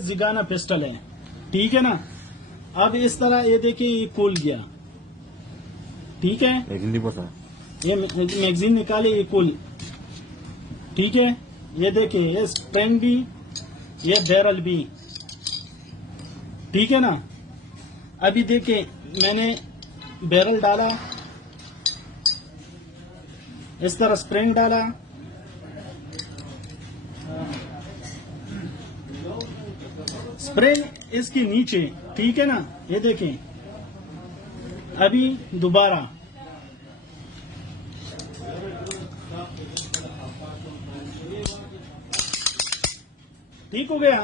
Zigana pistol है, ठीक है ना। अब इस तरह ये देखिए ये खुल गया, ठीक है। ये मैगजीन निकाले, ये खुल, ठीक है। ये देखिए ये स्प्रिंग भी, ये बैरल भी, ठीक है ना। अभी देखिए मैंने बैरल डाला, इस तरह स्प्रिंग डाला, स्प्रिंग इसके नीचे, ठीक है ना। ये देखें अभी दोबारा, ठीक हो गया।